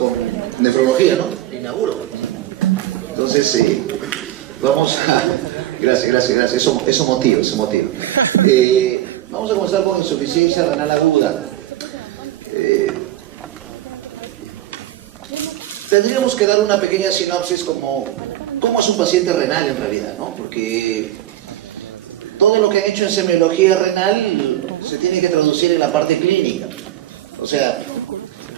con nefrología, ¿no? Inauguro. Entonces, vamos a... Gracias. Eso motiva. Vamos a comenzar con insuficiencia renal aguda. Tendríamos que dar una pequeña sinopsis como cómo es un paciente renal en realidad, ¿no? Porque todo lo que han hecho en semiología renal se tiene que traducir en la parte clínica. O sea,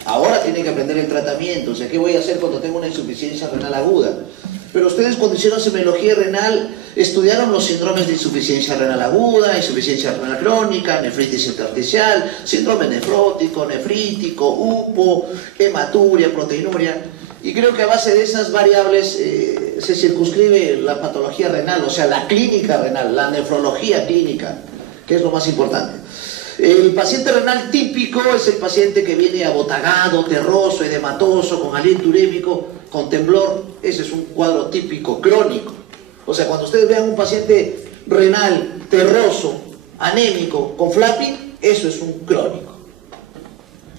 ahora tienen que aprender el tratamiento. O sea, ¿qué voy a hacer cuando tengo una insuficiencia renal aguda? Pero ustedes cuando hicieron semiología renal estudiaron los síndromes de insuficiencia renal aguda, insuficiencia renal crónica, nefritis intersticial, síndrome nefrótico, nefrítico, UPO, hematuria, proteinuria. Y creo que a base de esas variables se circunscribe la patología renal, o sea, la clínica renal, la nefrología clínica, que es lo más importante. El paciente renal típico es el paciente que viene abotagado, terroso, edematoso, con aliento urémico, con temblor. Ese es un cuadro típico, crónico. O sea, cuando ustedes vean un paciente renal, terroso, anémico, con flapping, eso es un crónico.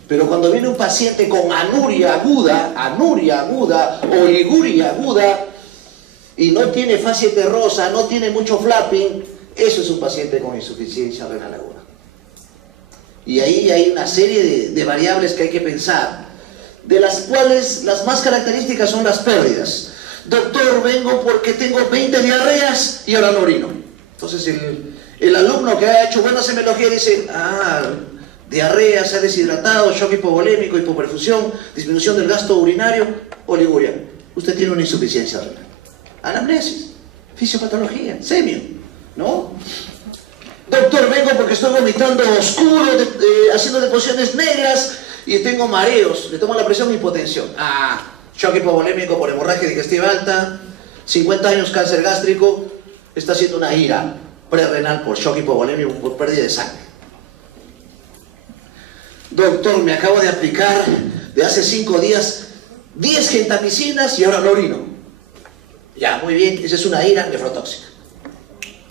Pero cuando viene un paciente con anuria aguda, oliguria aguda, y no tiene fascia terrosa, no tiene mucho flapping, eso es un paciente con insuficiencia renal aguda. Y ahí hay una serie de variables que hay que pensar, de las cuales las más características son las pérdidas. Doctor, vengo porque tengo 20 diarreas y ahora no orino. Entonces el alumno que ha hecho buena semiología dice, diarrea, se ha deshidratado, shock hipovolémico, hipoperfusión, disminución del gasto urinario, oliguria. Usted tiene una insuficiencia renal. Anamnesis, fisiopatología, semio, ¿no? Doctor, vengo porque estoy vomitando oscuro, haciendo deposiciones negras y tengo mareos, le tomo la presión y hipotensión. Shock hipovolémico por hemorragia digestiva alta, 50 años, cáncer gástrico, está haciendo una ira prerrenal por shock hipovolémico, por pérdida de sangre. Doctor, me acabo de aplicar de hace 5 días 10 gentamicinas y ahora no orino. Ya, muy bien, esa es una ira nefrotóxica.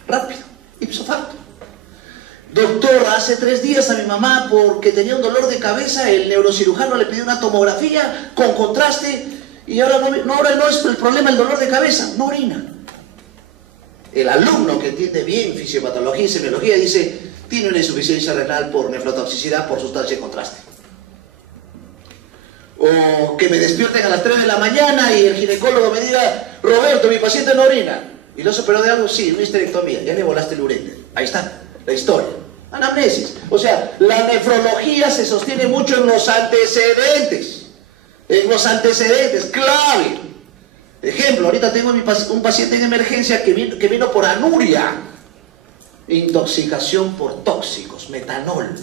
Rápido, ipso facto. Doctor, hace 3 días a mi mamá, porque tenía un dolor de cabeza, el neurocirujano le pidió una tomografía con contraste y ahora no es el problema el dolor de cabeza, no orina. El alumno que entiende bien fisiopatología y semiología dice, tiene una insuficiencia renal por nefrotoxicidad por sustancia de contraste. O que me despierten a las 3 de la mañana y el ginecólogo me diga, Roberto, mi paciente no orina. ¿Y lo superó de algo? Sí, una histerectomía, ya le volaste el uréter. Ahí está la historia. Anamnesis. O sea, la nefrología se sostiene mucho en los antecedentes. En los antecedentes, clave. Ejemplo, ahorita tengo un paciente en emergencia que vino por anuria. Intoxicación por tóxicos, metanol.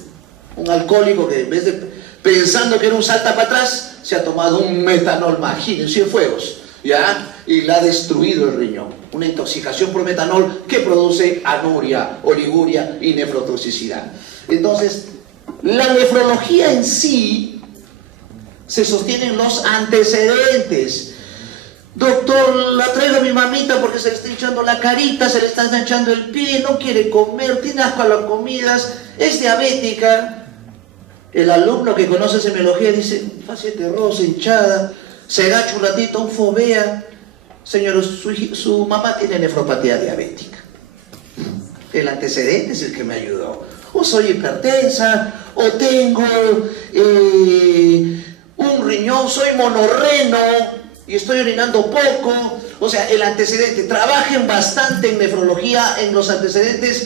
Un alcohólico que en vez de pensando que era un salta para atrás, se ha tomado un metanol, imagínense, Cienfuegos, ¿ya? Y le ha destruido el riñón. Una intoxicación por metanol que produce anuria, oliguria y nefrotoxicidad. Entonces, la nefrología en sí se sostiene en los antecedentes. Doctor, la traigo a mi mamita porque se le está hinchando la carita, se le está hinchando el pie, no quiere comer, tiene asco a las comidas, es diabética. El alumno que conoce semiología dice, paciente rosa, hinchada, se agacha un ratito, un fobea. Señor, su mamá tiene nefropatía diabética. El antecedente es el que me ayudó. O soy hipertensa, o tengo un riñón, soy monorreno y estoy orinando poco. O sea, el antecedente. Trabajen bastante en nefrología, en los antecedentes,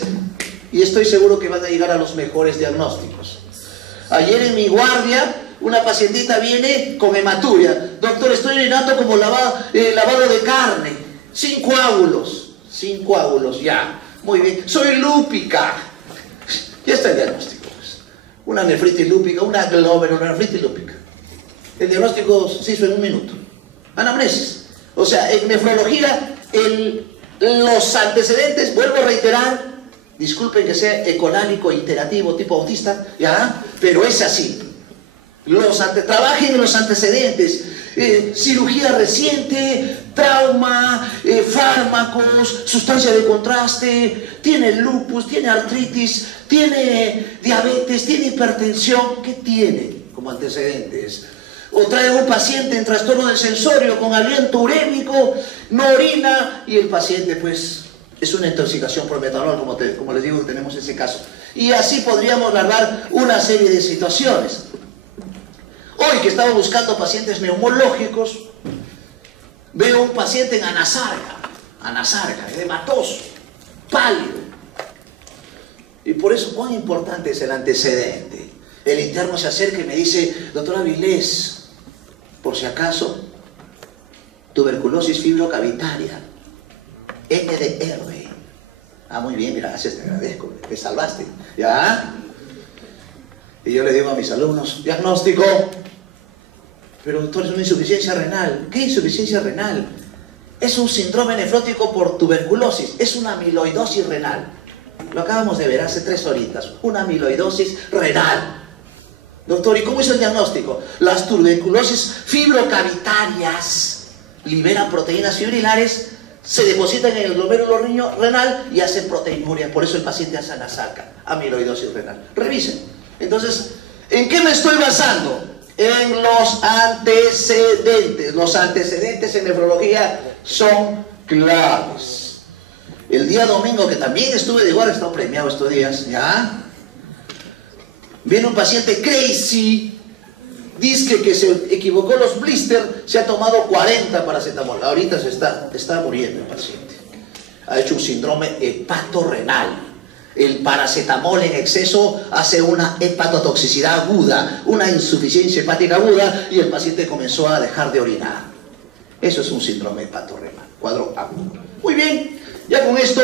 y estoy seguro que van a llegar a los mejores diagnósticos. Ayer en mi guardia, una pacientita viene con hematuria. Doctor, estoy orinando como lavado de carne. Sin coágulos, ya. Muy bien. Soy lúpica. Ya está el diagnóstico. Una nefritis lúpica, una glomerulonefritis lúpica. El diagnóstico se hizo en 1 minuto. Anamnesis. O sea, en nefrología, los antecedentes, vuelvo a reiterar, disculpen que sea econámico, iterativo, tipo autista, ¿ya? Pero es así. Trabajen en los antecedentes. Cirugía reciente, trauma, fármacos, sustancia de contraste, tiene lupus, tiene artritis, tiene diabetes, tiene hipertensión. ¿Qué tiene como antecedentes? O traen un paciente en trastorno del sensorio con aliento urémico, no orina, y el paciente pues es una intoxicación por metanol, como les digo, tenemos ese caso. Y así podríamos narrar una serie de situaciones. Hoy que estaba buscando pacientes neumológicos, veo un paciente en anasarca, edematoso, pálido. Y por eso, ¿cuán importante es el antecedente? El interno se acerca y me dice, doctora Vilés, por si acaso, tuberculosis fibrocavitaria, MDR. Ah, muy bien, gracias, te agradezco, te salvaste. ¿Ya? Y yo le digo a mis alumnos, diagnóstico. Pero doctor, es una insuficiencia renal. ¿Qué insuficiencia renal? Es un síndrome nefrótico por tuberculosis, es una amiloidosis renal. Lo acabamos de ver hace 3 horitas, una amiloidosis renal. Doctor, ¿y cómo es el diagnóstico? Las tuberculosis fibrocavitarias liberan proteínas fibrilares, se depositan en el glomérulo renal y hacen proteinuria. Por eso el paciente hace anasarca, amiloidosis renal. Revisen. Entonces, ¿en qué me estoy basando? En los antecedentes. Los antecedentes en nefrología son claves. El día domingo, que también estuve de guardia, he estado premiado estos días, ¿ya? Viene un paciente crazy, dice que se equivocó los blisters, se ha tomado 40 paracetamol. Ahorita está muriendo el paciente. Ha hecho un síndrome hepatorrenal. El paracetamol en exceso hace una hepatotoxicidad aguda, una insuficiencia hepática aguda, y el paciente comenzó a dejar de orinar. Eso es un síndrome hepatorrenal, cuadro agudo. Muy bien, ya con esto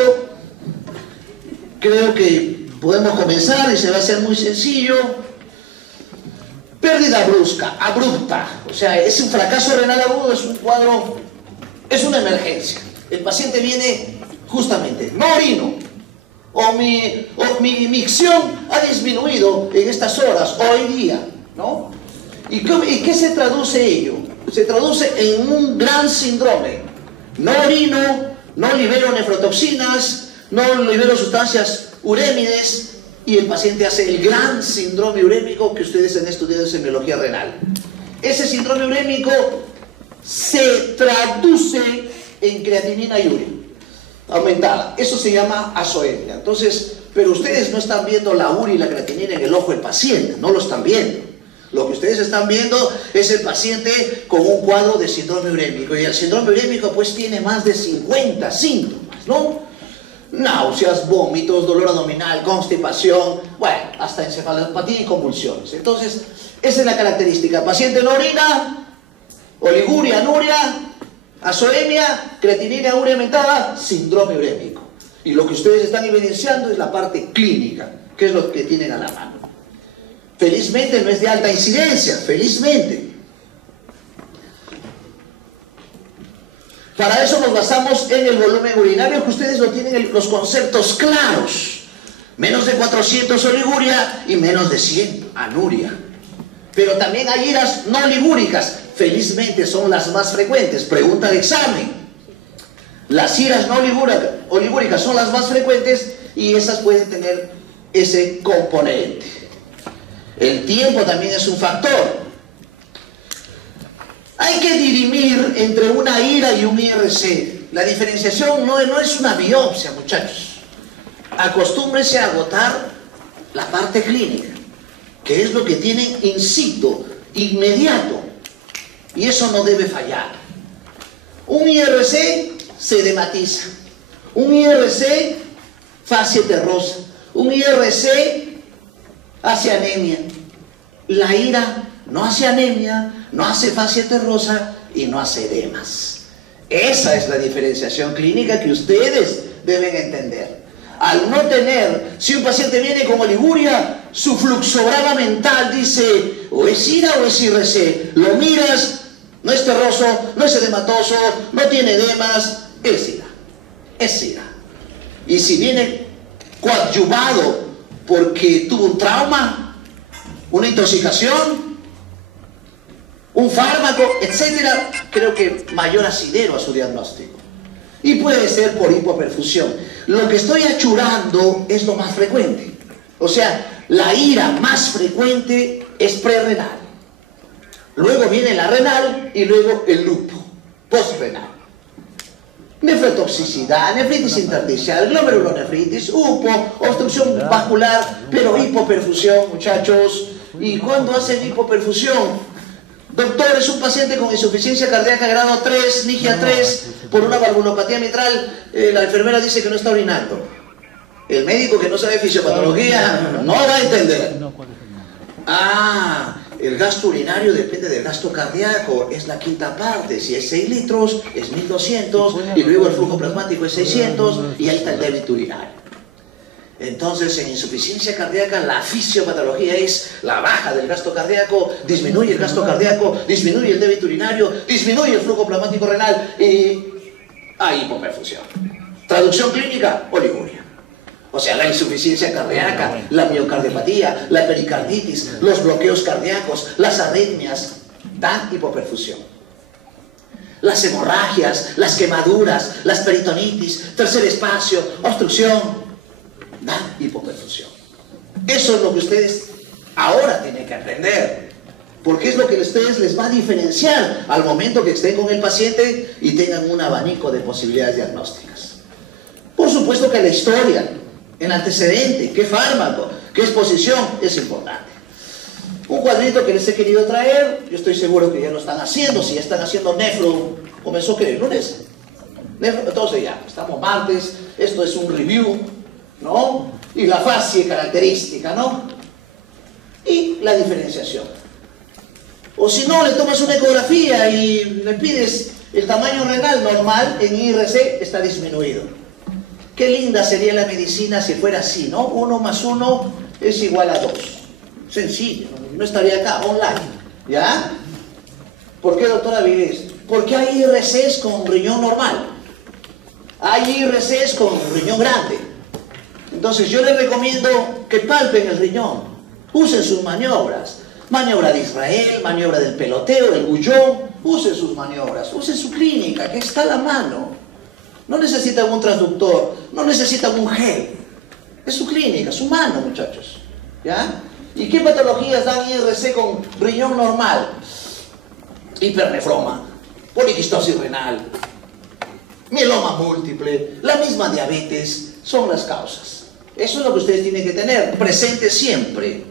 creo que podemos comenzar y se va a hacer muy sencillo. Pérdida brusca, abrupta, o sea, es un fracaso renal agudo, es un cuadro, es una emergencia. El paciente viene justamente, no orino, o mi micción ha disminuido en estas horas, hoy día, ¿no? ¿Y qué se traduce ello? Se traduce en un gran síndrome. No orino, no libero nefrotoxinas, no libero sustancias urémides, y el paciente hace el gran síndrome urémico que ustedes han estudiado en semiología renal. Ese síndrome urémico se traduce en creatinina y urea aumentada. Eso se llama azoemia. Entonces, pero ustedes no están viendo la urea y la creatinina en el ojo del paciente, no lo están viendo. Lo que ustedes están viendo es el paciente con un cuadro de síndrome urémico, y el síndrome urémico pues tiene más de 50 síntomas, ¿no? Náuseas, vómitos, dolor abdominal, constipación, bueno, hasta encefalopatía y convulsiones. Entonces, esa es la característica. Paciente no orina, oliguria, anuria, azoemia, creatinina, urea aumentada, síndrome urémico. Y lo que ustedes están evidenciando es la parte clínica, que es lo que tienen a la mano. Felizmente no es de alta incidencia, felizmente. Para eso nos basamos en el volumen urinario, que ustedes lo tienen los conceptos claros. Menos de 400 oliguria y menos de 100 anuria. Pero también hay iras no ligúricas, felizmente son las más frecuentes. Pregunta de examen. Las iras no oligúricas son las más frecuentes, y esas pueden tener ese componente. El tiempo también es un factor. Hay que dirimir entre una IRA y un IRC. La diferenciación no es una biopsia, muchachos. Acostúmbrense a agotar la parte clínica, que es lo que tienen in situ, inmediato. Y eso no debe fallar. Un IRC se edematiza. Un IRC fascia terrosa. Un IRC hace anemia. La IRA no hace anemia, no hace fascia terrosa y no hace edemas. Esa es la diferenciación clínica que ustedes deben entender. Al no tener, si un paciente viene con oliguria, su fluxograma mental dice o es IRA o es IRC. Lo miras, no es terroso, no es edematoso, no tiene edemas, es IRA. Es IRA. Y si viene coadyuvado porque tuvo un trauma, una intoxicación, un fármaco, etcétera, creo que mayor asidero a su diagnóstico. Y puede ser por hipoperfusión. Lo que estoy achurando es lo más frecuente. O sea, la IRA más frecuente es prerrenal. Luego viene la renal y luego el lupo, postrenal. Nefrotoxicidad, nefritis intersticial, glomerulonefritis, UPO, obstrucción vascular, pero hipoperfusión, muchachos. ¿Y cuándo hacen hipoperfusión? Doctor, es un paciente con insuficiencia cardíaca grado 3, NIGIA 3, por una valvulopatía mitral. La enfermera dice que no está orinando. El médico que no sabe fisiopatología no va a entender. El gasto urinario depende del gasto cardíaco, es la quinta parte. Si es 6 litros, es 1200, y luego el flujo plasmático es 600, y ahí está el débito urinario. Entonces, en insuficiencia cardíaca, la fisiopatología es la baja del gasto cardíaco, disminuye el gasto cardíaco, disminuye el débito urinario, disminuye el flujo plasmático renal y hay hipoperfusión. Traducción clínica, oliguria. O sea, la insuficiencia cardíaca, la miocardiopatía, la pericarditis, los bloqueos cardíacos, las arritmias, dan hipoperfusión. Las hemorragias, las quemaduras, las peritonitis, tercer espacio, obstrucción, dan hipoperfusión. Eso es lo que ustedes ahora tienen que aprender, porque es lo que a ustedes les va a diferenciar al momento que estén con el paciente y tengan un abanico de posibilidades diagnósticas. Por supuesto que la historia, el antecedente, qué fármaco, qué exposición, es importante. Un cuadrito que les he querido traer, yo estoy seguro que ya lo están haciendo. Si ya están haciendo nefro, ¿comenzó qué? ¿El lunes? Nefro, entonces ya, estamos martes, esto es un review, ¿no? Y la fase característica, ¿no? Y la diferenciación. O si no, le tomas una ecografía y le pides el tamaño renal normal, en IRC está disminuido. Qué linda sería la medicina si fuera así, ¿no? 1 más 1 es igual a 2. Sencillo, no estaría acá, online, ¿ya? ¿Por qué, doctora Vives? Porque hay IRCs con riñón normal. Hay IRCs con riñón grande. Entonces yo les recomiendo que palpen el riñón, usen sus maniobras. Maniobra de Israel, maniobra del peloteo, del bullón, usen sus maniobras, usen su clínica, que está a la mano. No necesitan un transductor, no necesitan un gel. Es su clínica, su mano, muchachos. ¿Ya? ¿Y qué patologías dan IRC con riñón normal? Hipernefroma, poliquistosis renal, mieloma múltiple, la misma diabetes, son las causas. Eso es lo que ustedes tienen que tener presente siempre.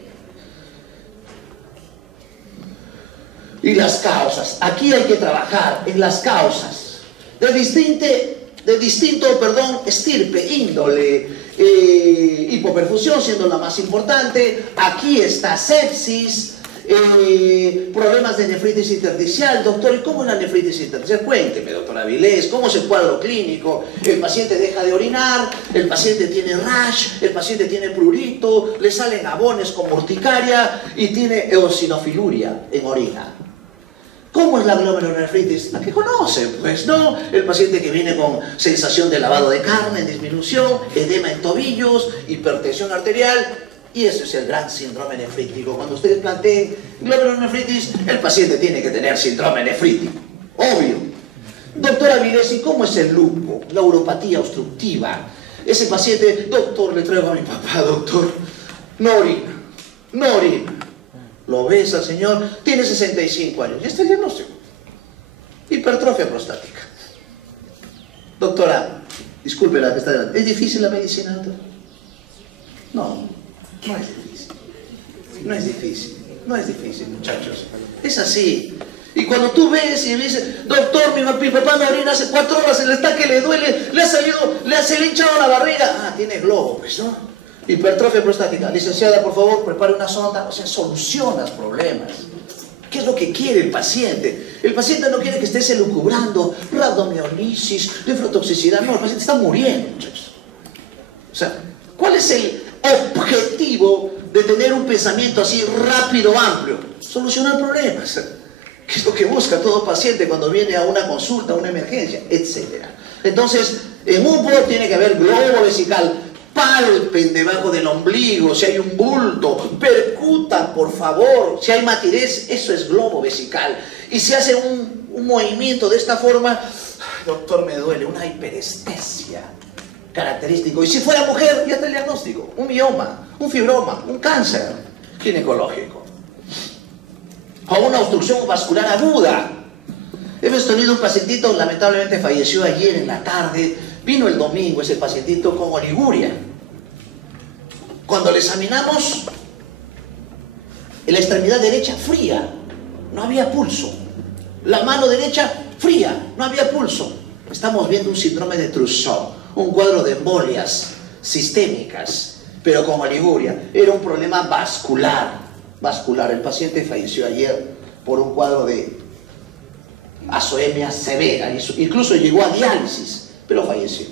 Y las causas, aquí hay que trabajar en las causas de distinto estirpe, índole, hipoperfusión siendo la más importante. Aquí está sepsis, problemas de nefritis intersticial. Doctor, ¿y cómo es la nefritis intersticial? Cuénteme, doctora Vilés, ¿cómo es el cuadro clínico? El paciente deja de orinar, el paciente tiene rash, el paciente tiene prurito, le salen abones como urticaria y tiene eosinofiluria en orina. ¿Cómo es la glomerulonefritis? La que conocen, pues, ¿no? El paciente que viene con sensación de lavado de carne, disminución, edema en tobillos, hipertensión arterial, y ese es el gran síndrome nefrítico. Cuando ustedes planteen glomerulonefritis, el paciente tiene que tener síndrome nefrítico, obvio. Doctora Vilesi, ¿cómo es el lupo? La uropatía obstructiva. Ese paciente, doctor, le traigo a mi papá, doctor, no orina, no orina. Lo ves al señor, tiene 65 años. Y este es el diagnóstico. Hipertrofia prostática. Doctora, disculpe la que está delante. ¿Es difícil la medicina, doctor? No, no es difícil. No es difícil. No es difícil, muchachos. Es así. Y cuando tú ves y dices, doctor, mi papá no orina hace 4 horas, el está que le duele, le ha hinchado la barriga. Ah, tiene globo, pues, ¿no? Hipertrofia prostática. Licenciada, por favor, prepare una sonda. O sea, solucionas problemas. ¿Qué es lo que quiere el paciente? El paciente no quiere que estés elucubrando rabdomiolisis, nefrotoxicidad. No, el paciente está muriendo, muchachos. O sea, ¿cuál es el objetivo de tener un pensamiento así rápido, amplio? Solucionar problemas. ¿Qué es lo que busca todo paciente cuando viene a una consulta, a una emergencia, etcétera? Entonces, en UPO tiene que haber globo vesical. Palpen debajo del ombligo, si hay un bulto, percutan, por favor. Si hay matidez, eso es globo vesical. Y si hace un movimiento de esta forma, doctor, me duele, una hiperestesia característico. Y si fuera mujer, ya está el diagnóstico: un mioma, un fibroma, un cáncer ginecológico. o una obstrucción vascular aguda. Hemos tenido un pacientito, lamentablemente falleció ayer en la tarde, vino el domingo ese pacientito con oliguria. Cuando le examinamos, la extremidad derecha fría, no había pulso. La mano derecha fría, no había pulso. Estamos viendo un síndrome de Trousseau, un cuadro de embolias sistémicas, pero con oliguria. Era un problema vascular. El paciente falleció ayer por un cuadro de azoemia severa, incluso llegó a diálisis, pero falleció.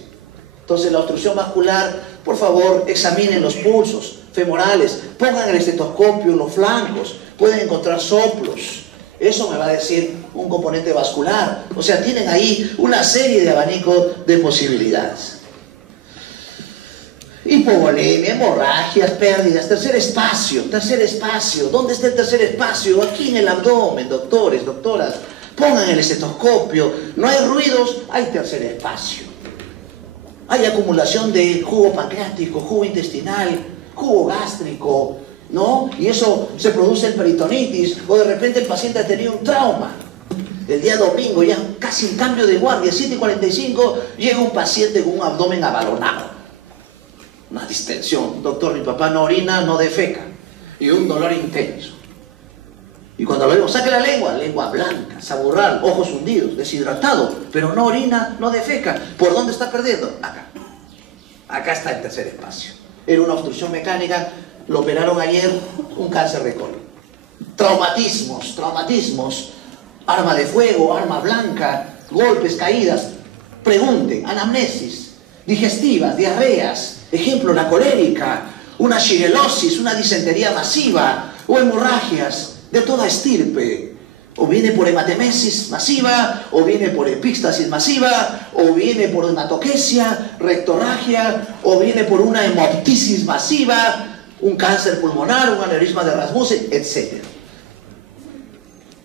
Entonces la obstrucción vascular, por favor, examinen los pulsos femorales, pongan el estetoscopio en los flancos, pueden encontrar soplos. Eso me va a decir un componente vascular. O sea, tienen ahí una serie de abanicos de posibilidades. Hipovolemia, hemorragias, pérdidas, tercer espacio. ¿Dónde está el tercer espacio? Aquí en el abdomen, doctores, doctoras. Pongan el estetoscopio. No hay ruidos, hay tercer espacio. Hay acumulación de jugo pancreático, jugo intestinal, jugo gástrico, ¿no? Y eso se produce en peritonitis, o de repente el paciente ha tenido un trauma. El día domingo, ya casi en cambio de guardia, 7:45, llega un paciente con un abdomen abalonado. Una distensión. Doctor, mi papá no orina, no defeca. Y un dolor intenso. Y cuando lo vemos, saque la lengua blanca, saburral, ojos hundidos, deshidratado, pero no orina, no defeca. ¿Por dónde está perdiendo? Acá. Acá está el tercer espacio. Era una obstrucción mecánica, lo operaron ayer, un cáncer de colon. Traumatismos, arma de fuego, arma blanca, golpes, caídas. Pregunten, anamnesis, digestivas, diarreas, ejemplo, la colérica, una shigellosis, una disentería masiva, o hemorragias de toda estirpe, o viene por hematemesis masiva, o viene por epístasis masiva, o viene por hematoquesia, rectorragia, o viene por una hemoptisis masiva, un cáncer pulmonar, un aneurisma de Rasmussen, etc.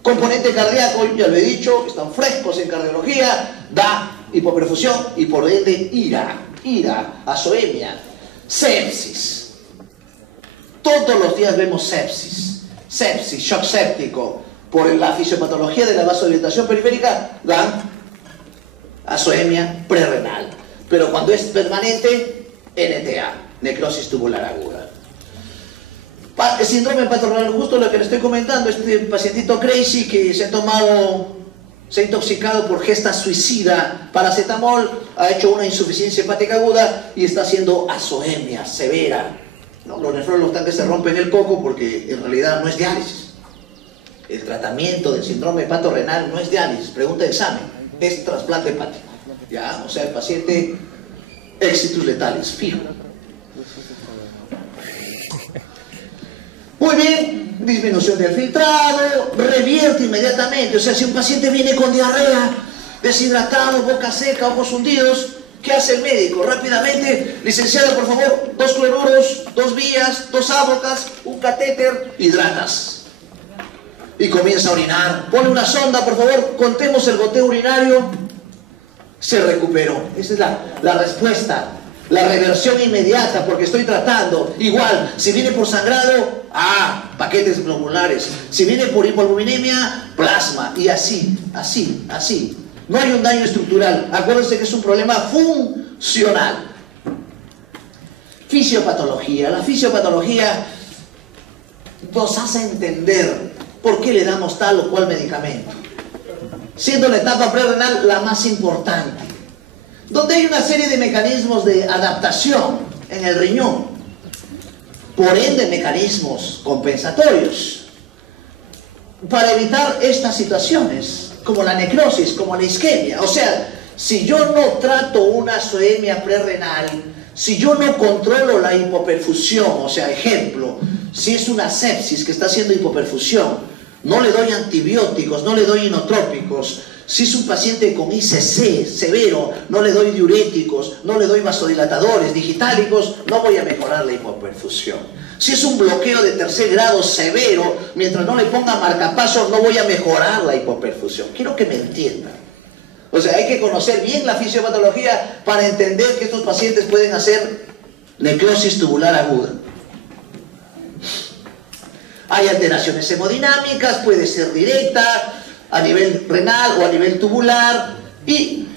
Componente cardíaco, ya lo he dicho, están frescos en cardiología, da hipoperfusión y por ende ira, azoemia, sepsis. Todos los días vemos sepsis, shock séptico, por la fisiopatología de la vasodilatación periférica, dan azoemia prerrenal. Pero cuando es permanente, NTA, necrosis tubular aguda. El síndrome hepatorenal, justo lo que le estoy comentando, este pacientito crazy que se ha intoxicado por gesta suicida, paracetamol, ha hecho una insuficiencia hepática aguda y está haciendo azoemia severa. ¿No? Los nefrólogos tanques se rompen el coco porque en realidad no es diálisis. El tratamiento del síndrome hepatorenal no es diálisis, pregunta de examen, es trasplante hepático. ¿Ya? O sea, el paciente éxitos letales, fijo. Muy bien, disminución del filtrado, revierte inmediatamente. O sea, si un paciente viene con diarrea, deshidratado, boca seca, ojos hundidos, ¿qué hace el médico? Rápidamente, licenciado, por favor, 2 cloruros, 2 vías, 2 ávocas, un catéter, hidratas. Y comienza a orinar. Pone una sonda, por favor, contemos el goteo urinario. Se recuperó. Esa es la respuesta. La reversión inmediata, porque estoy tratando. Igual, si viene por sangrado, paquetes globulares. Si viene por hipoalbuminemia, plasma. Y así. No hay un daño estructural. Acuérdense que es un problema funcional. Fisiopatología. La fisiopatología nos hace entender por qué le damos tal o cual medicamento. Siendo la etapa prerrenal la más importante, donde hay una serie de mecanismos de adaptación en el riñón, por ende mecanismos compensatorios, para evitar estas situaciones, como la necrosis, como la isquemia. O sea, si yo no trato una azoemia prerrenal, si yo no controlo la hipoperfusión, o sea, ejemplo, si es una sepsis que está haciendo hipoperfusión, no le doy antibióticos, no le doy inotrópicos. Si es un paciente con ICC severo, no le doy diuréticos, no le doy vasodilatadores, digitálicos, no voy a mejorar la hipoperfusión. Si es un bloqueo de tercer grado severo, mientras no le ponga marcapasos, no voy a mejorar la hipoperfusión. Quiero que me entiendan. O sea, hay que conocer bien la fisiopatología para entender que estos pacientes pueden hacer necrosis tubular aguda. Hay alteraciones hemodinámicas, puede ser directa, a nivel renal o a nivel tubular, y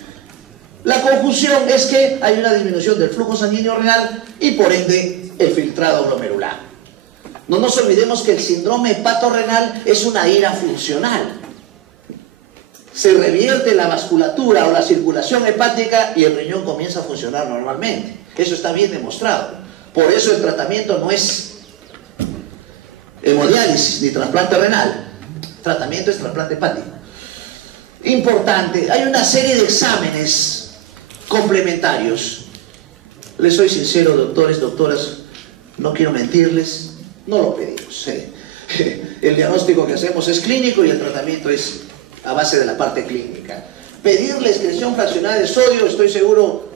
la conclusión es que hay una disminución del flujo sanguíneo renal y por ende el filtrado glomerular. No nos olvidemos que el síndrome hepatorrenal es una ira funcional. Se revierte la vasculatura o la circulación hepática y el riñón comienza a funcionar normalmente. Eso está bien demostrado. Por eso el tratamiento no es hemodiálisis ni trasplante renal. El tratamiento es trasplante hepático. Importante, hay una serie de exámenes complementarios. Les soy sincero, doctores, doctoras, no quiero mentirles, no lo pedimos. El diagnóstico que hacemos es clínico y el tratamiento es a base de la parte clínica. Pedir la excreción fraccionada de sodio, estoy seguro,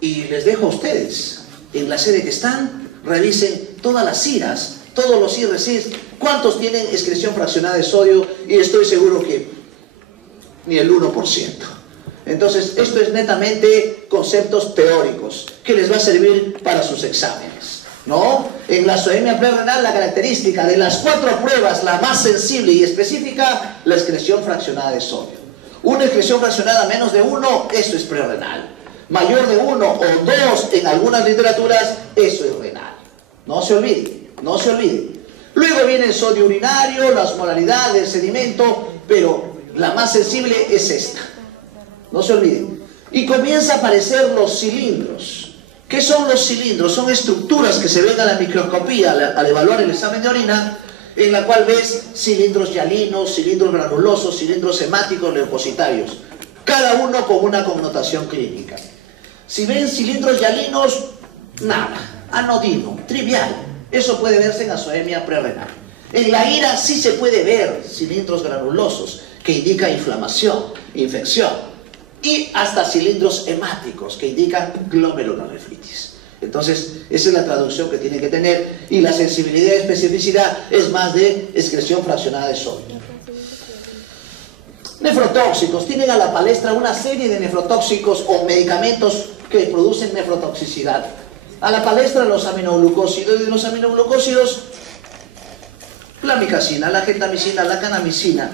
y les dejo a ustedes, en la sede que están, revisen todas las IRAs, todos los IRCs, cuántos tienen excreción fraccionada de sodio, y estoy seguro que ni el 1%. Entonces, esto es netamente conceptos teóricos, que les va a servir para sus exámenes, ¿no? En la azoemia prerrenal, la característica de las 4 pruebas, la más sensible y específica, la excreción fraccionada de sodio. Una excreción fraccionada menos de 1, eso es prerrenal. Mayor de 1 o 2 en algunas literaturas, eso es renal. No se olvide, no se olvide. Luego viene el sodio urinario, la osmolaridad del sedimento, pero la más sensible es esta. No se olviden. Y comienza a aparecer los cilindros. ¿Qué son los cilindros? Son estructuras que se ven a la microscopía al evaluar el examen de orina, en la cual ves cilindros hialinos, cilindros granulosos, cilindros hemáticos, leucocitarios. Cada uno con una connotación clínica. Si ven cilindros hialinos, nada, anodino, trivial. Eso puede verse en azoemia prerrenal. En la IRA sí se puede ver cilindros granulosos, que indica inflamación, infección. Y hasta cilindros hemáticos, que indican glomerulonefritis. Entonces, esa es la traducción que tiene que tener. Y la sensibilidad y especificidad es más de excreción fraccionada de sodio. Nefrotóxicos. Tienen a la palestra una serie de nefrotóxicos o medicamentos que producen nefrotoxicidad. A la palestra los aminoglucósidos. Y de los aminoglucósidos, la micacina, la gentamicina, la canamicina,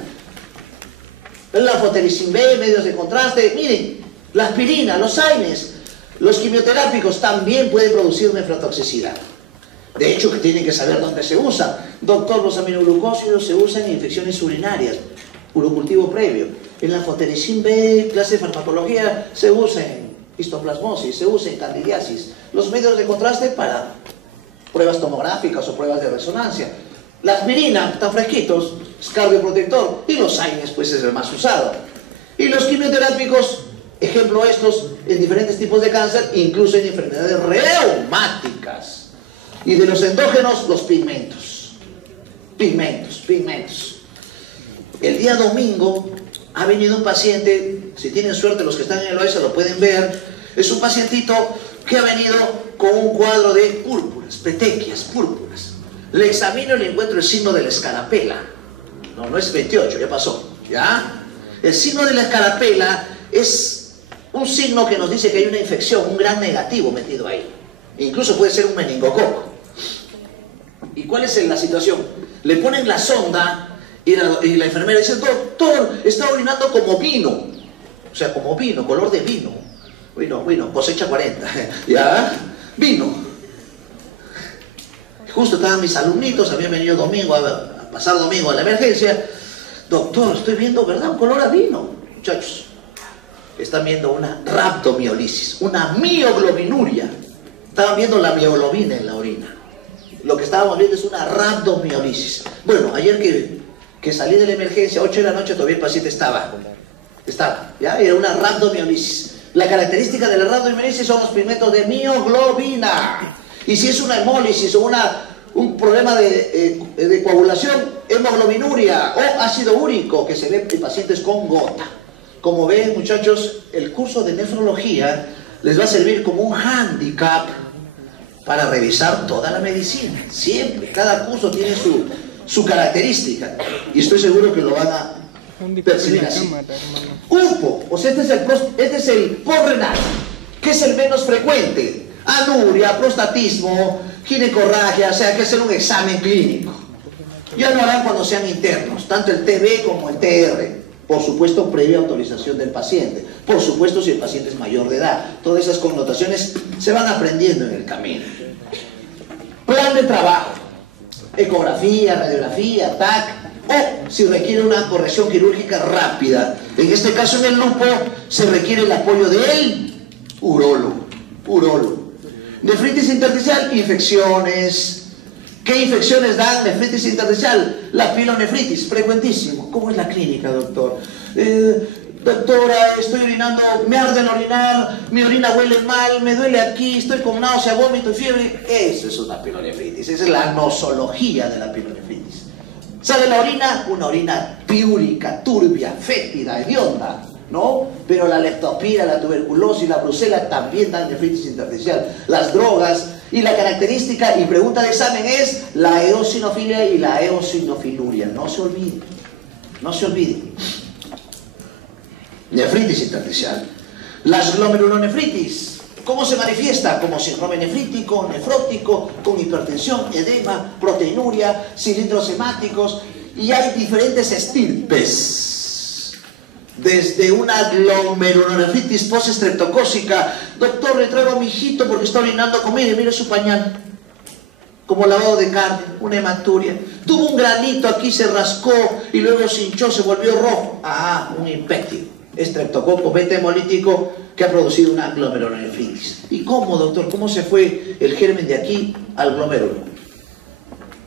la fotericin B, medios de contraste. Miren, la aspirina, los AINES, los quimioterápicos también pueden producir nefrotoxicidad. De hecho, que tienen que saber dónde se usa. Doctor, los aminoglucósidos se usan en infecciones urinarias, urocultivo previo. En la fotericin B, clase de farmacología, se usa en histoplasmosis, se usa en candidiasis. Los medios de contraste para pruebas tomográficas o pruebas de resonancia. La aspirina, están fresquitos, es cardioprotector, y los AINES pues es el más usado. Y los quimioterápicos, ejemplo estos, en diferentes tipos de cáncer, incluso en enfermedades reumáticas. Y de los endógenos, los pigmentos. Pigmentos. El día domingo ha venido un paciente, si tienen suerte los que están en el OESA lo pueden ver, es un pacientito que ha venido con un cuadro de púrpuras, petequias, púrpuras. Le examino y le encuentro el signo de la escarapela. No es 28, ya pasó. ¿Ya? El signo de la escarapela es un signo que nos dice que hay una infección, un gran negativo metido ahí. Incluso puede ser un meningococo. ¿Y cuál es la situación? Le ponen la sonda y la enfermera dice, doctor, está orinando como vino. O sea, como vino, color de vino. Vino, cosecha 40. ¿Ya? Vino. Justo estaban mis alumnitos, habían venido domingo a pasar domingo a la emergencia. Doctor, estoy viendo, ¿verdad? Un color a vino. Muchachos, están viendo una rhabdomiolisis, una mioglobinuria. Estaban viendo la mioglobina en la orina. Lo que estábamos viendo es una rhabdomiolisis. Bueno, ayer que salí de la emergencia, 8 de la noche, todavía el paciente estaba, ¿ya? Era una rhabdomiolisis. La característica de la rhabdomiolisis son los pigmentos de mioglobina. Y si es una hemólisis o un problema de coagulación, hemoglobinuria o ácido úrico, que se ve en pacientes con gota. Como ven, muchachos, el curso de nefrología les va a servir como un hándicap para revisar toda la medicina. Siempre, cada curso tiene su característica. Y estoy seguro que lo van a percibir así. UPO, o sea, este es el porrenal, que es el menos frecuente. Anuria, prostatismo, ginecorragia, o sea, hay que hacer un examen clínico. Ya no harán cuando sean internos, tanto el TB como el TR. Por supuesto, previa autorización del paciente. Por supuesto, si el paciente es mayor de edad. Todas esas connotaciones se van aprendiendo en el camino. Plan de trabajo. Ecografía, radiografía, TAC. O si requiere una corrección quirúrgica rápida. En este caso, en el lupo, se requiere el apoyo del urólogo. Nefritis intersticial, infecciones. ¿Qué infecciones dan nefritis intersticial? La pilonefritis, frecuentísimo. ¿Cómo es la clínica, doctor? Doctora, estoy orinando, me arde el orinar, mi orina huele mal, me duele aquí, estoy con náusea, vómito y fiebre. Eso es una pilonefritis, esa es la nosología de la pilonefritis. Sale la orina, una orina piúrica, turbia, fétida, hedionda, ¿no? Pero la leptospira, la tuberculosis, la brucela también dan nefritis intersticial. Las drogas y la característica y pregunta de examen es la eosinofilia y la eosinofiluria. No se olvide, no se olvide. Nefritis intersticial. Las glomerulonefritis, ¿cómo se manifiesta? Como síndrome nefrítico, nefrótico, con hipertensión, edema, proteinuria, cilindros hemáticos, y hay diferentes estirpes. Desde una glomerulonefritis postestreptocócica, doctor, le traigo a mi hijito porque está orinando con mire su pañal, como lavado de carne, una hematuria. Tuvo un granito aquí, se rascó y luego se hinchó, se volvió rojo. Ah, un infectivo, estreptococo beta hemolítico que ha producido una glomerulonefritis. ¿Y cómo, doctor? ¿Cómo se fue el germen de aquí al glomérulo?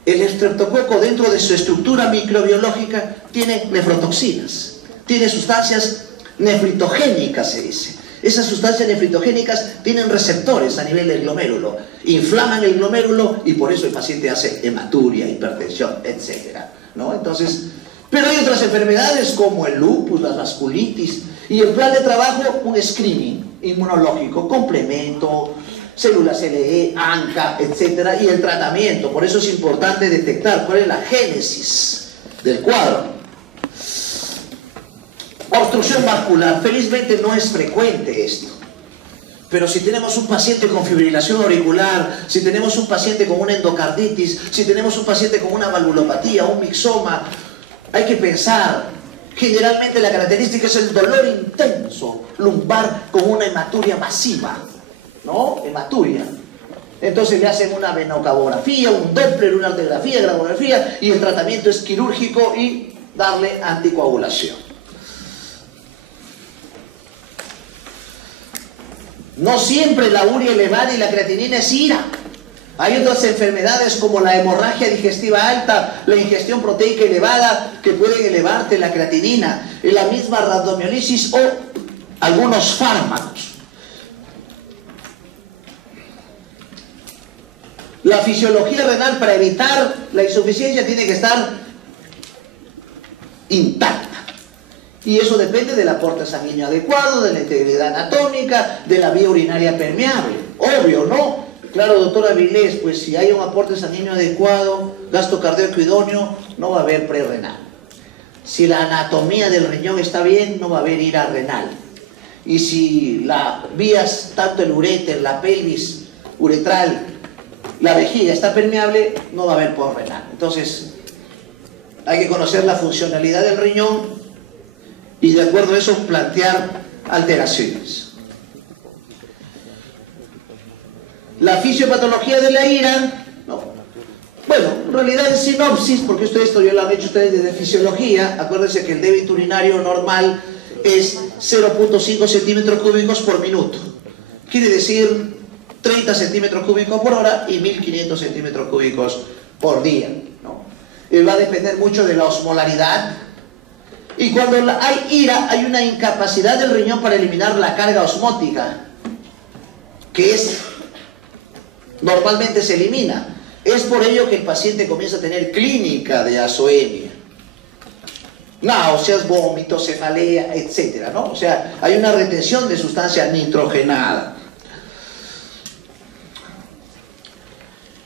El estreptococo, dentro de su estructura microbiológica, tiene nefrotoxinas. Tiene sustancias nefritogénicas, se dice. Esas sustancias nefritogénicas tienen receptores a nivel del glomérulo, inflaman el glomérulo y por eso el paciente hace hematuria, hipertensión, etc., ¿no? Entonces, pero hay otras enfermedades como el lupus, la vasculitis, y el plan de trabajo, un screening inmunológico, complemento, células LE, ANCA, etc., y el tratamiento. Por eso es importante detectar cuál es la génesis del cuadro. Obstrucción vascular, felizmente no es frecuente esto, pero si tenemos un paciente con fibrilación auricular, si tenemos un paciente con una endocarditis, si tenemos un paciente con una valvulopatía, un mixoma, hay que pensar, generalmente la característica es el dolor intenso lumbar con una hematuria masiva, ¿no? Hematuria. Entonces le hacen una venocabografía, un Doppler, una arteriografía, gramografía, y el tratamiento es quirúrgico y darle anticoagulación. No siempre la urea elevada y la creatinina es ira. Hay otras enfermedades como la hemorragia digestiva alta, la ingestión proteica elevada, que pueden elevarte la creatinina, la misma rhabdomiolisis o algunos fármacos. La fisiología renal para evitar la insuficiencia tiene que estar intacta. Y eso depende del aporte sanguíneo adecuado, de la integridad anatómica, de la vía urinaria permeable. Obvio, ¿no? Claro, doctora Vilés, pues si hay un aporte sanguíneo adecuado, gasto cardíaco idóneo, no va a haber prerrenal. Si la anatomía del riñón está bien, no va a haber ira renal. Y si las vías, tanto el uréter, la pelvis uretral, la vejiga está permeable, no va a haber porrenal. Entonces, hay que conocer la funcionalidad del riñón y de acuerdo a eso plantear alteraciones. La fisiopatología de la ira, no. Bueno, en realidad en sinopsis, porque esto ya lo han hecho ustedes desde fisiología, acuérdense que el débito urinario normal es 0.5 centímetros cúbicos por minuto. Quiere decir 30 centímetros cúbicos por hora y 1500 centímetros cúbicos por día, ¿no? Va a depender mucho de la osmolaridad. Y cuando hay ira, hay una incapacidad del riñón para eliminar la carga osmótica, que normalmente se elimina. Es por ello que el paciente comienza a tener clínica de azoemia. Náuseas, vómitos, cefalea, etc., ¿no? O sea, hay una retención de sustancia nitrogenada.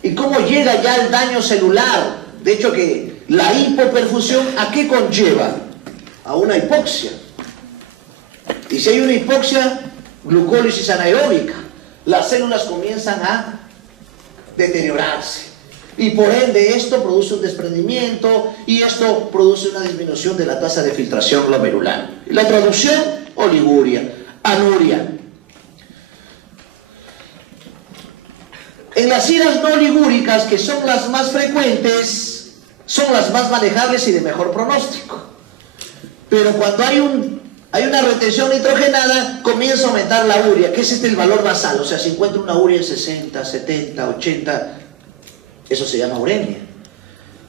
¿Y cómo llega ya el daño celular? De hecho que la hipoperfusión, ¿a qué conlleva? A una hipoxia. Y si hay una hipoxia, glucólisis anaeróbica, las células comienzan a deteriorarse. Y por ende esto produce un desprendimiento y esto produce una disminución de la tasa de filtración glomerular. La traducción, oliguria, anuria. En las iras no oligúricas, que son las más frecuentes, son las más manejables y de mejor pronóstico. Pero cuando hay una retención nitrogenada, comienza a aumentar la urea, que es el valor basal. O sea, si encuentra una urea en 60, 70, 80, eso se llama uremia.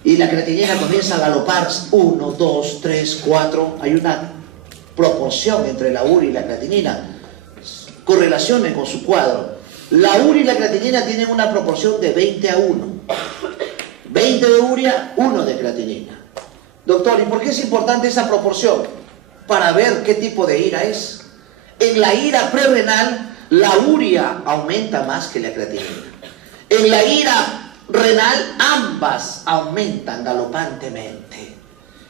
Y la creatinina comienza a galopar 1, 2, 3, 4. Hay una proporción entre la urea y la creatinina. Correlacionen con su cuadro. La urea y la creatinina tienen una proporción de 20 a 1. 20 de urea, 1 de creatinina. Doctor, ¿y por qué es importante esa proporción? Para ver qué tipo de ira es. En la ira prerrenal, la urea aumenta más que la creatinina. En la ira renal, ambas aumentan galopantemente.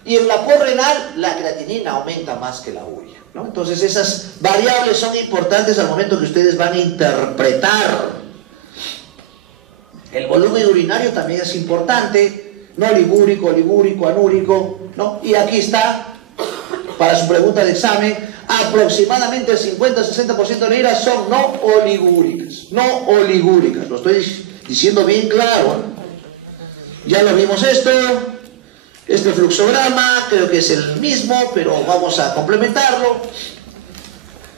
Y en la porrenal, la creatinina aumenta más que la urea, ¿no? Entonces esas variables son importantes al momento que ustedes van a interpretar. El volumen urinario también es importante, no ligúrico, ligúrico, anúrico, ¿no? Y aquí está, para su pregunta de examen, aproximadamente el 50-60% de las iras son no oligúricas. No oligúricas, lo estoy diciendo bien claro. Ya lo vimos esto. Este fluxograma creo que es el mismo, pero vamos a complementarlo.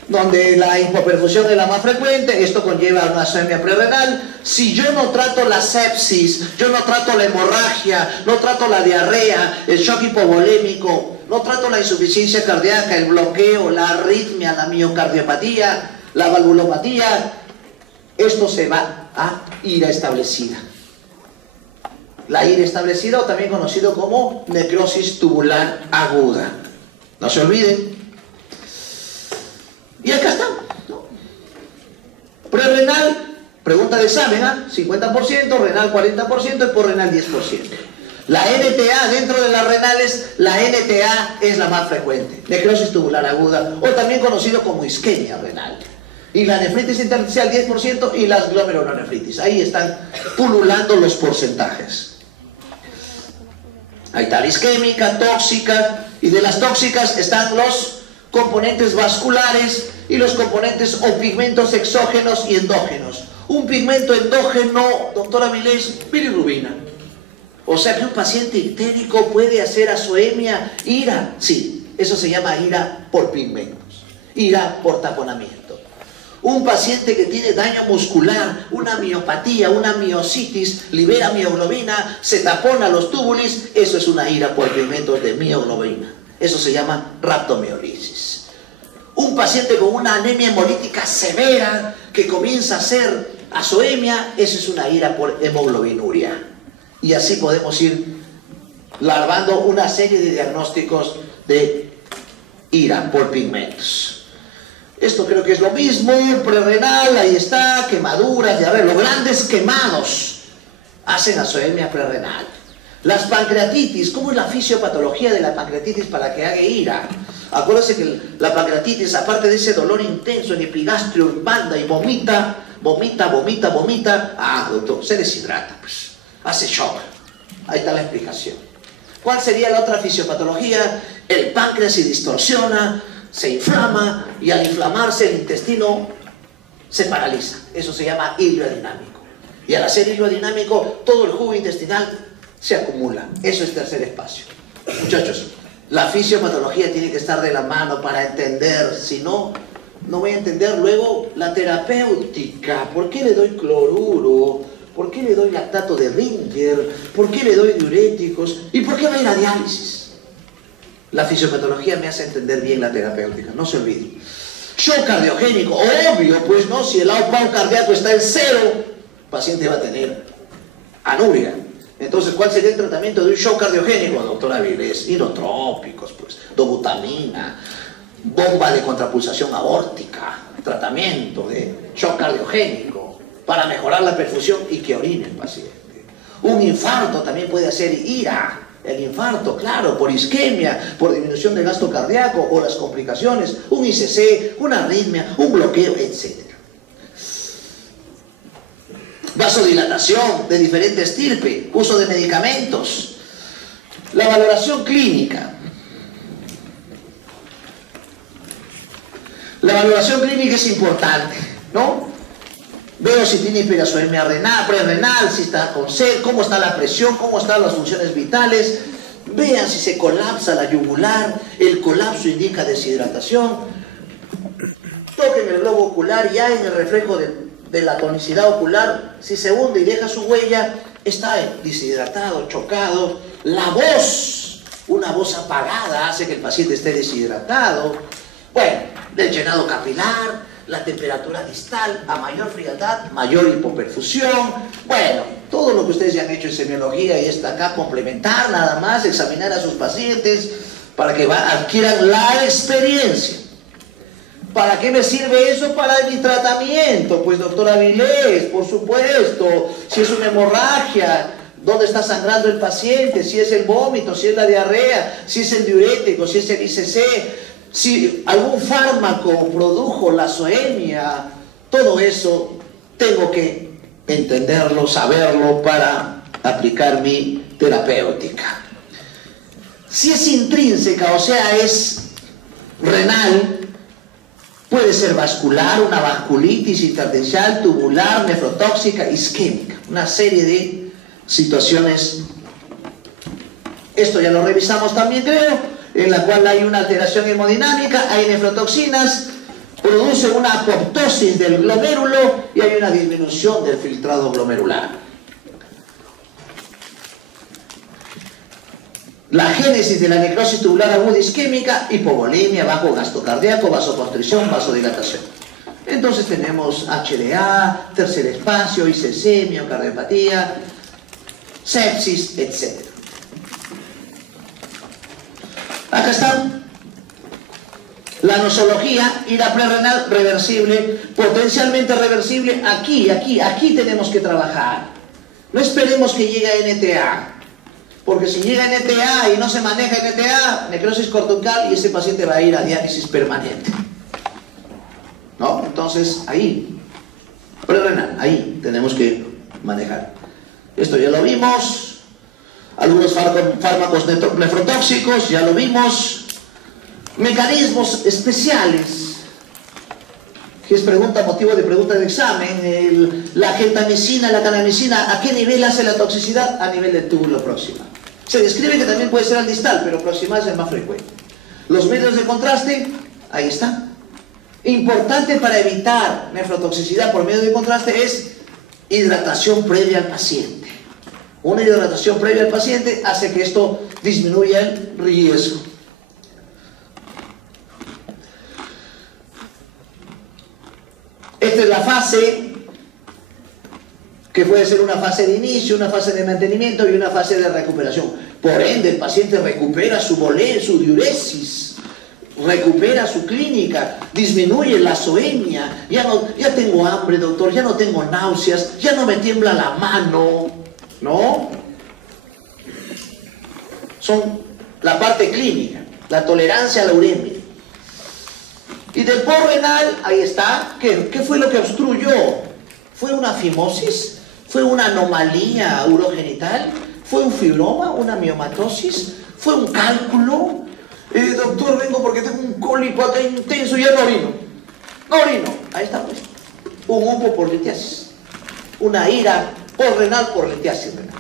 Donde la hipoperfusión es la más frecuente, esto conlleva una anemia prerrenal. Si yo no trato la sepsis, yo no trato la hemorragia, no trato la diarrea, el shock hipovolémico, no trato la insuficiencia cardíaca, el bloqueo, la arritmia, la miocardiopatía, la valvulopatía, esto se va a ira establecida. La ira establecida, o también conocido como necrosis tubular aguda. No se olviden. Y acá está, ¿no? Prerrenal, pregunta de examen, ¿eh? 50%, renal 40% y porrenal 10%. La NTA, dentro de las renales, la NTA es la más frecuente. Necrosis tubular aguda, o también conocido como isquemia renal. Y la nefritis intersticial 10% y las glomerulonefritis. Ahí están pululando los porcentajes. Ahí está la isquémica, tóxica, y de las tóxicas están los componentes vasculares y los componentes o pigmentos exógenos y endógenos. Un pigmento endógeno, doctora Milés, bilirrubina. O sea que un paciente ictérico puede hacer azoemia, ira. Sí, eso se llama ira por pigmentos, ira por taponamiento. Un paciente que tiene daño muscular, una miopatía, una miositis, libera mioglobina, se tapona los túbulos, eso es una ira por pigmentos de mioglobina. Eso se llama raptomiolisis. Un paciente con una anemia hemolítica severa que comienza a hacer azoemia, eso es una ira por hemoglobinuria. Y así podemos ir larvando una serie de diagnósticos de ira por pigmentos. Esto creo que es lo mismo, prerrenal, ahí está, quemaduras, diarrea, los grandes quemados hacen azoemia prerrenal. Las pancreatitis, ¿cómo es la fisiopatología de la pancreatitis para que haga ira? Acuérdense que la pancreatitis, aparte de ese dolor intenso en epigastrio, en banda, y vomita, ah, doctor, se deshidrata, pues, hace shock. Ahí está la explicación. ¿Cuál sería la otra fisiopatología? El páncreas se distorsiona, se inflama, y al inflamarse el intestino se paraliza. Eso se llama iliodinámico. Y al hacer iliodinámico, todo el jugo intestinal se acumula. Eso es tercer espacio. Muchachos, la fisiopatología tiene que estar de la mano para entender. Si no, no voy a entender luego la terapéutica. ¿Por qué le doy cloruro? ¿Por qué le doy lactato de Ringer? ¿Por qué le doy diuréticos? ¿Y por qué va a ir a diálisis? La fisiopatología me hace entender bien la terapéutica, no se olvide. Shock cardiogénico, obvio, pues no, si el outbound cardíaco está en 0, el paciente va a tener anuria. Entonces, ¿cuál sería el tratamiento de un shock cardiogénico, doctora Vilés? Inotrópicos, pues, dobutamina, bomba de contrapulsación aórtica, tratamiento de shock cardiogénico para mejorar la perfusión y que orine el paciente. Un infarto también puede hacer ira. El infarto, claro, por isquemia, por disminución del gasto cardíaco o las complicaciones, un ICC, una arritmia, un bloqueo, etc. vasodilatación de diferente estirpe, uso de medicamentos. La valoración clínica. La valoración clínica es importante, ¿no? Veo si tiene hiperosmia renal, prerrenal, si está con sed, cómo está la presión, cómo están las funciones vitales. Vean si se colapsa la yugular, el colapso indica deshidratación. Toquen el globo ocular, ya en el reflejo de la tonicidad ocular, si se hunde y deja su huella, está deshidratado, chocado. La voz, una voz apagada hace que el paciente esté deshidratado. Bueno, del llenado capilar, la temperatura distal, a mayor frialdad, mayor hipoperfusión. Bueno, todo lo que ustedes ya han hecho en semiología y está acá, complementar nada más, examinar a sus pacientes para que adquieran la experiencia. ¿Para qué me sirve eso? Para mi tratamiento. Pues doctor Avilés, por supuesto, si es una hemorragia, dónde está sangrando el paciente, si es el vómito, si es la diarrea, si es el diurético, si es el ICC, si algún fármaco produjo la zoemia, todo eso tengo que entenderlo, saberlo para aplicar mi terapéutica. Si es intrínseca, o sea, es renal, puede ser vascular, una vasculitis intersticial, tubular, nefrotóxica, isquémica, una serie de situaciones. Esto ya lo revisamos también, creo, en la cual hay una alteración hemodinámica, hay nefrotoxinas, produce una apoptosis del glomérulo y hay una disminución del filtrado glomerular. La génesis de la necrosis tubular aguda isquémica, hipovolemia, bajo gasto cardíaco, vasoconstricción, vasodilatación. Entonces tenemos HDA, tercer espacio, ICC, miocardiopatía, sepsis, etc. Acá está la nosología y la prerrenal reversible, potencialmente reversible. Aquí tenemos que trabajar. No esperemos que llegue a NTA, porque si llega a NTA y no se maneja NTA, necrosis cortical, y ese paciente va a ir a diálisis permanente. ¿No? Entonces, ahí, prerrenal, ahí tenemos que manejar. Esto ya lo vimos. Algunos fármacos nefrotóxicos, ya lo vimos. Mecanismos especiales, que es motivo de pregunta de examen. La gentamicina, la kanamicina, ¿a qué nivel hace la toxicidad? A nivel del túbulo proximal. Se describe que también puede ser al distal, pero proximal es el más frecuente. Los medios de contraste, ahí está. Importante para evitar nefrotoxicidad por medio de contraste es hidratación previa al paciente. Una hidratación previa al paciente hace que esto disminuya el riesgo. Esta es la fase, que puede ser una fase de inicio, una fase de mantenimiento y una fase de recuperación. Por ende, el paciente recupera su diuresis, recupera su clínica, disminuye la zoemia. Ya tengo hambre, doctor, ya no tengo náuseas, ya no me tiembla la mano. ¿No? Son la parte clínica, la tolerancia a la uremia. Y del porrenal, ahí está. ¿Qué fue lo que obstruyó? ¿Fue una fimosis? ¿Fue una anomalía urogenital? ¿Fue un fibroma? ¿Una miomatosis? ¿Fue un cálculo? Doctor, vengo porque tengo un cólico acá intenso y ya no orino. No orino. Ahí está, pues. Un humpo por litiasis. Una ira porrenal por litiasis renal.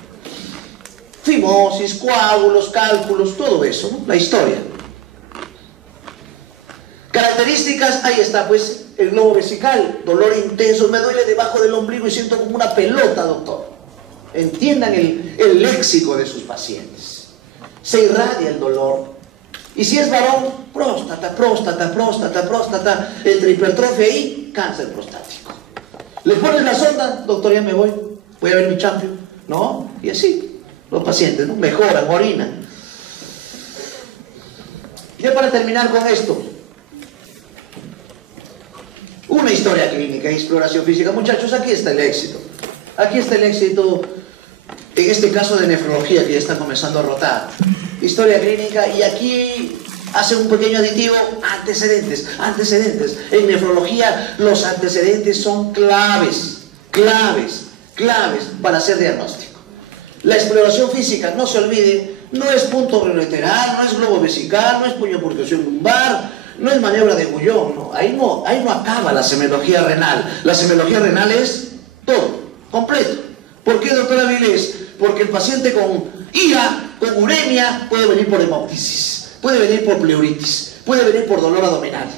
Fimosis, coágulos, cálculos, todo eso, ¿no? La historia. Características, ahí está, pues, el globo vesical, dolor intenso, me duele debajo del ombligo y siento como una pelota, doctor. Entiendan el léxico de sus pacientes. Se irradia el dolor. Y si es varón, próstata, entre hipertrofia y cáncer prostático. Le pones la sonda, doctor, ya me voy a ver mi champion, ¿no? Y así, los pacientes, ¿no? Mejoran, orinan. Ya para terminar con esto, una historia clínica y exploración física. Muchachos, aquí está el éxito. Aquí está el éxito en este caso de nefrología que ya está comenzando a rotar. Historia clínica, y aquí hace un pequeño aditivo, antecedentes. En nefrología los antecedentes son claves. claves para hacer diagnóstico. La exploración física, no se olvide, no es punto unilateral, no es globo vesical, no es puño protección lumbar, no es maniobra de Gullón, no. Ahí no acaba la semiología renal. La semiología renal es todo, completo. ¿Por qué, doctora Vilés? Porque el paciente con ira, con uremia, puede venir por hemoptisis, puede venir por pleuritis, puede venir por dolor abdominal.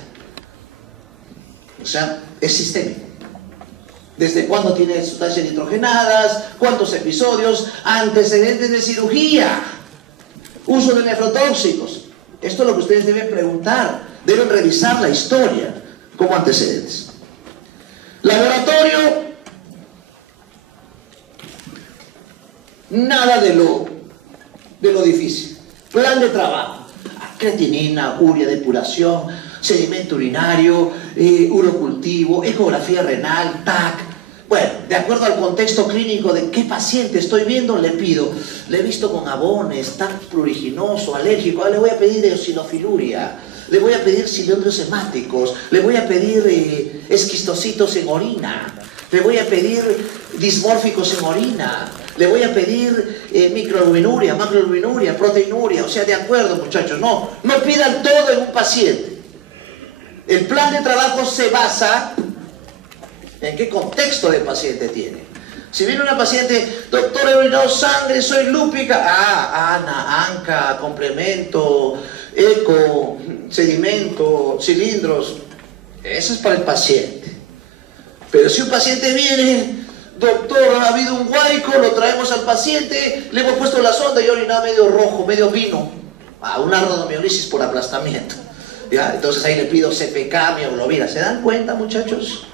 O sea, es sistémico. ¿Desde cuándo tiene sustancias nitrogenadas? ¿Cuántos episodios? Antecedentes de cirugía. Uso de nefrotóxicos. Esto es lo que ustedes deben preguntar. Deben revisar la historia como antecedentes. Laboratorio. Nada de lo difícil. Plan de trabajo. Creatinina, urea, depuración, sedimento urinario, urocultivo, ecografía renal, TAC. Bueno, de acuerdo al contexto clínico de qué paciente estoy viendo, le pido. Le he visto con abones, TAC pruriginoso, alérgico. Le voy a pedir eosinofiluria. Le voy a pedir cilindros hemáticos. Le voy a pedir esquistocitos en orina. Le voy a pedir dismórficos en orina. Le voy a pedir microalbuminuria, macroalbuminuria, proteinuria. O sea, de acuerdo, muchachos, no pidan todo en un paciente. El plan de trabajo se basa en qué contexto del paciente tiene. Si viene una paciente, doctor, he orinado sangre, soy lúpica. ANA, ANCA, complemento, eco, sedimento, cilindros. Eso es para el paciente. Pero si un paciente viene, doctor, ha habido un huaico, lo traemos al paciente, le hemos puesto la sonda y orinado medio rojo, medio vino. Una rhabdomiolisis por aplastamiento. ¿Ya? Entonces ahí le pido CPK, mioglobina. ¿Se dan cuenta, muchachos?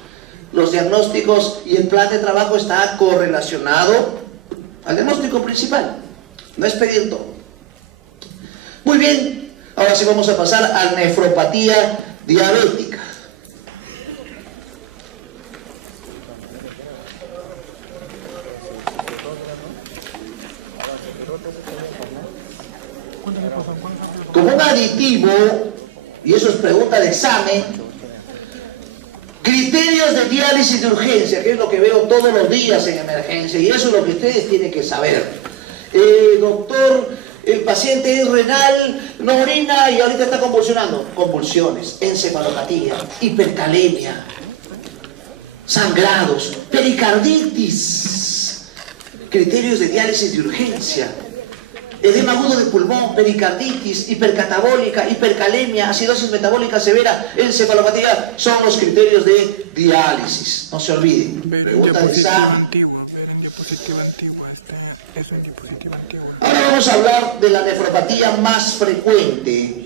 Los diagnósticos y el plan de trabajo está correlacionado al diagnóstico principal. No es pedir todo. Muy bien, ahora sí vamos a pasar a nefropatía diabética. Como un aditivo, y eso es pregunta de examen, criterios de diálisis de urgencia, que es lo que veo todos los días en emergencia, y eso es lo que ustedes tienen que saber. Doctor, el paciente es renal, no orina y ahorita está convulsionando. Convulsiones, encefalopatía, hipercalemia, sangrados, pericarditis, criterios de diálisis de urgencia. Edema agudo de pulmón, pericarditis, hipercatabólica, hipercalemia, acidosis metabólica severa, encefalopatía, son los criterios de diálisis. No se olviden. Pregunta de examen. Ahora vamos a hablar de la nefropatía más frecuente